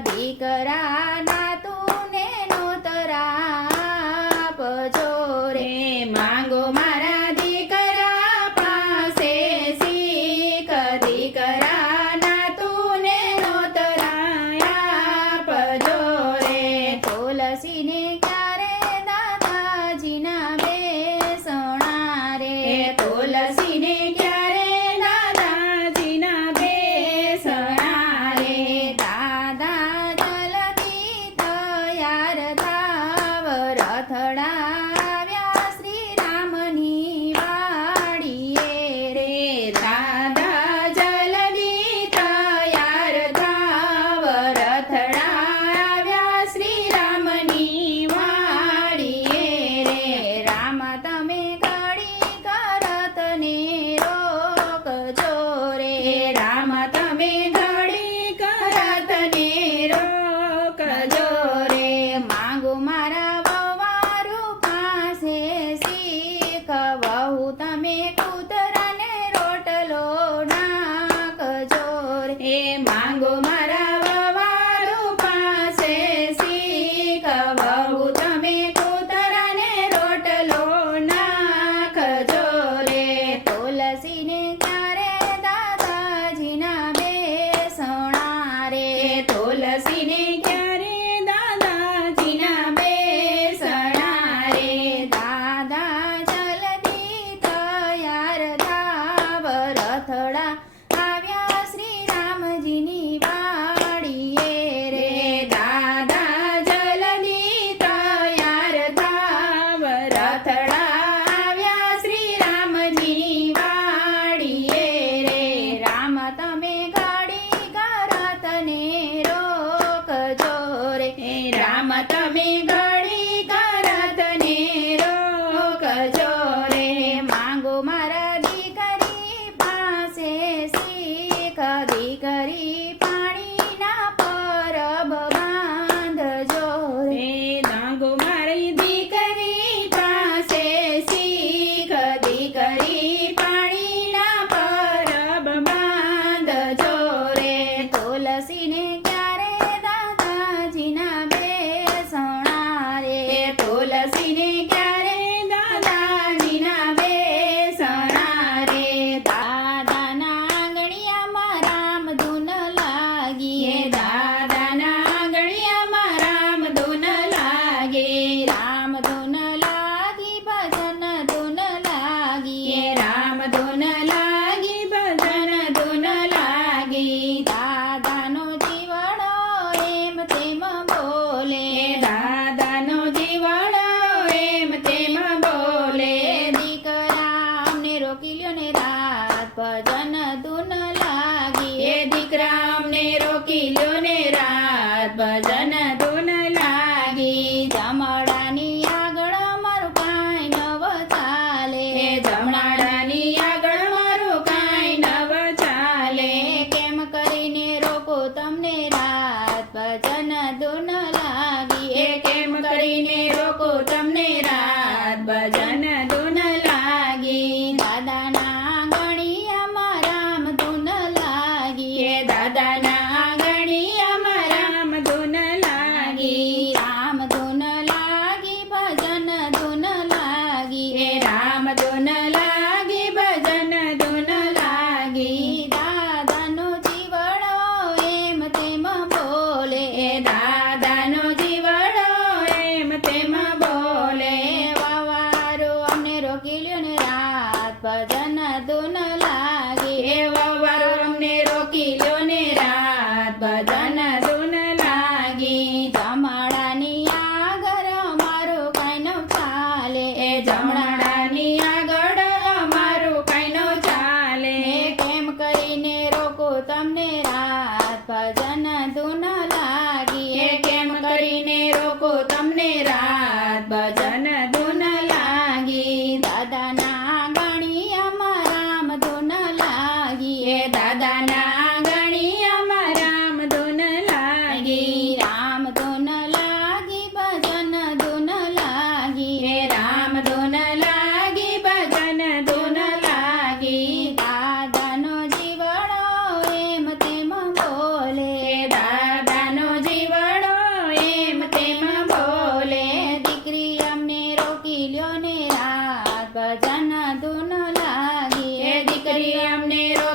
દીકરા નાતુને નોતરા આપજો રે માંગો મારા દીકરા પાસે શીખ દીકરા નાતુને નોતરા આપજો રે તુલસીને ક્યારે દાદાજીના બેસણા રે તુલસીને ક્યારે દાદાજીના બેસણા રે દાદા જલ્દી તૈયાર થાવ રથડાવ્યા શ્રી રામની વાડીએ રે દાદા જલ્દી તૈયાર થાવ રથડાવ્યા શ્રી રામની વાડીએ રે રામ તમે ઘડી કરતને રોકજો રે રામ તમે ઘડી કરતને રોકજો રે માંગુ મારા વવારુ પાસે શીખ વહુ તમે કૂતરાને રોટલો નાખજો રે માંગુ મારા વવારુ પાસે શીખ વહુ તમે કૂતરાને રોટલો નાખજો રે તુલસીને ક્યારે દાદાજીના બેસણા રે તુલસીને ક્યારે દાદાજીના બેસણા રે દાદા જલ્દી તૈયાર થાવ રથડા આવ્યા શ્રી રામજીની વાડીએ રે દાદા જલ્દી તૈયાર થાવ રથડા આવ્યા શ્રી રામજીની વાડીએ રે રામ તમે ઘડી કરતને રોકજો રે રામ તમે ઘડી કરતને રોકજો રે માંગો મારા દીકરી પાસે શીખ દીકરી પાણીના પરબ બાંધજો રે માંગો મારી દીકરી પાસે શીખ દીકરી પાણીના પરબ બાંધજો રે તુલસીને ક્યારે દાદાજીના બેસણા રે તુલસીને ક્યારે દાદાજીના બેસણા રે દાદાના આંગણિયામાં રામધૂન લાગીએ દાદાના આંગણિયામાં રામધૂન લાગે રામધૂન લાગી ભજન ધૂન લાગીએ રામધૂન લાગી ભજન ધૂન લાગી દાદાનો જીવડો એમ તેમ બોલે દાદાનો જીવડો એમ તેમ બોલે દીકરા અમને રોકી લ્યો ને રાત ભજન ધૂન લાગી એ દીકરા અમને રોકી લ્યો ને રાત ભજન ધૂન લાગી જમડાની આગળ મારું કાંઈ નવ ચાલે જમણાડાની આગળ મારું કાંઈ નવ ચાલે કેમ કરીને રોકો તમને રાત ભજન ધૂન લાગી એ કેમ કરીને રોકો તમને રાત ભજન ધૂન લાગી દાદાના આંગણિયામાં રામ ધૂન લાગી એ દાદાના આંગણિયામાં રામ ધૂન લાગી રામ ધૂન લાગી ભજન ધૂન લાગી એ રામ ધૂન લાગી ભજન ધૂન લાગી દાદાનો જીવડો એમ તેમ બોલે દાદાનો જીવડો એમ તેમ બોલે વવારો અમને રોકી લ્યો ને રાત ભજન ધૂન લાગી એ વવારો અમને રોકી લ્યો ને રાત ભજન ધૂન લાગી જમાડાની આગળ અમારું કાંઈ ન ચાલે એ જમણાડાની આગળ અમારું કાંઈ ન ચાલે કેમ કરીને રોકો તમને રાત ભજન ધૂન લાગી એ કેમ કરીને રોકો તમને રાત ભજન ધૂન લાગી દાદાના આંગણિયામાં રામ ધૂન લાગી એ દાદાના આંગણિયામાં રામ ધૂન લાગી રામ ધૂન લાગી ભજન ધૂન લાગી એ રામ ધૂન લાગી ભજન ધૂન લાગી દાદાનો જીવડો એમ તેમ બોલે દાદાનો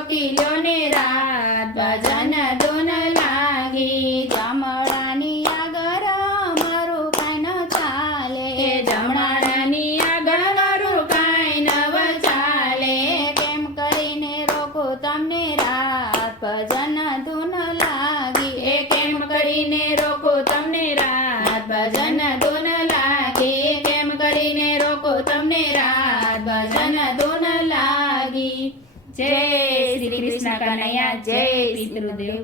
વકીલોને રાત ભજન ધૂન લાગી જમણાની આગળ મારું કાંઈ ન ચાલે જમણાની આગળ મારું કાંઈ નવ ચાલે કેમ કરીને રોકું તમને રાત ભજન ધૂન લાગી એ કેમ કરીને રોકું તમને રાત ભજન ધૂન લાગી કેમ કરીને રોકો તમને રાત ભજન ધૂન લાગી જય શ્રી કૃષ્ણ કનૈયા જય પિતૃદેવ